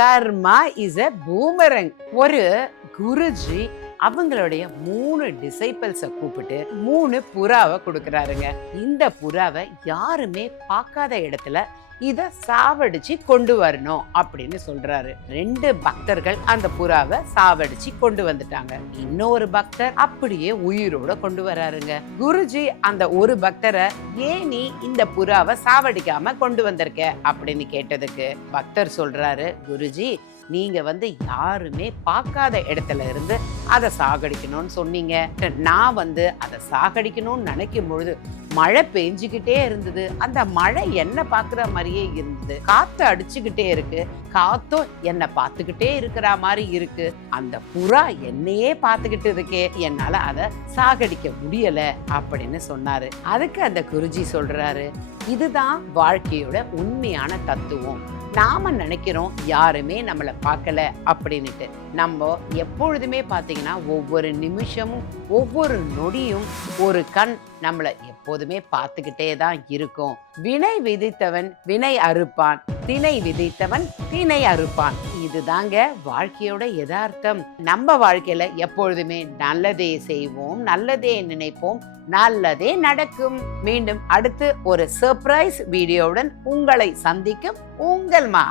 Karma is a பூமரங். ஒரு குருஜி அவங்களுடைய 3 டிசைபிள்ஸ கூப்பிட்டு 3 புறாவை கொடுக்கறாருங்க. இந்த புறாவை யாருமே பார்க்காத இடத்துல இத சாவடிச்சு கொண்டு வரணும் அப்படின்னு சொல்றாரு. 2 பக்தர்கள் அந்த புறாவை சாவடிச்சு கொண்டு வந்துட்டாங்க. இன்னொரு பக்தர் அப்படியே உயிரோட கொண்டு வராருங்க. குருஜி அந்த ஒரு பக்தரை, ஏன் நீ இந்த புறாவை சாவடிக்காம கொண்டு வந்திருக்க அப்படின்னு கேட்டதுக்கு பக்தர் சொல்றாரு, குருஜி நீங்க யாருமே பார்க்காத இடத்துல இருந்து அதை சாகடிக்கணும்னு சொன்னீங்க. நான் அதை சாகடிக்கணும்னு நினைக்கும் பொழுது மழை பெஞ்சுக்கிட்டே இருந்தது. அந்த மழை என்ன பாக்குற மாதிரியே இருந்தது. காத்து அடிச்சுக்கிட்டே இருக்கு. காத்தும் என்ன பார்த்துக்கிட்டே இருக்கிற மாதிரி இருக்கு. அந்த புறா என்னையே பார்த்துக்கிட்டு இருக்கே, என்னால அதை சாகடிக்க முடியல அப்படின்னு சொன்னாரு. அதுக்கு அந்த குருஜி சொல்றாரு, இதுதான் வாழ்க்கையோட உண்மையான தத்துவம். நாம நினைக்கிறோம் யாருமே நம்மளை பார்க்கல அப்படின்னுட்டு. நம்ம எப்பொழுதுமே பார்த்தீங்கன்னா ஒவ்வொரு நிமிஷமும் ஒவ்வொரு நொடியும் ஒரு கண் நம்மளை எப்போதுமே பார்த்துக்கிட்டே தான் இருக்கும். வினை விதித்தவன் வினை அறுப்பான், திணை விதித்தவன் திணை அறுப்பான். இதுதாங்க வாழ்க்கையோட யதார்த்தம். நம்ம வாழ்க்கையில எப்பொழுதுமே நல்லதே செய்வோம், நல்லதே நினைப்போம், நல்லதே நடக்கும். மீண்டும் அடுத்து ஒரு சர்ப்ரைஸ் வீடியோவுடன் உங்களை சந்திக்கும் உங்கள் மா.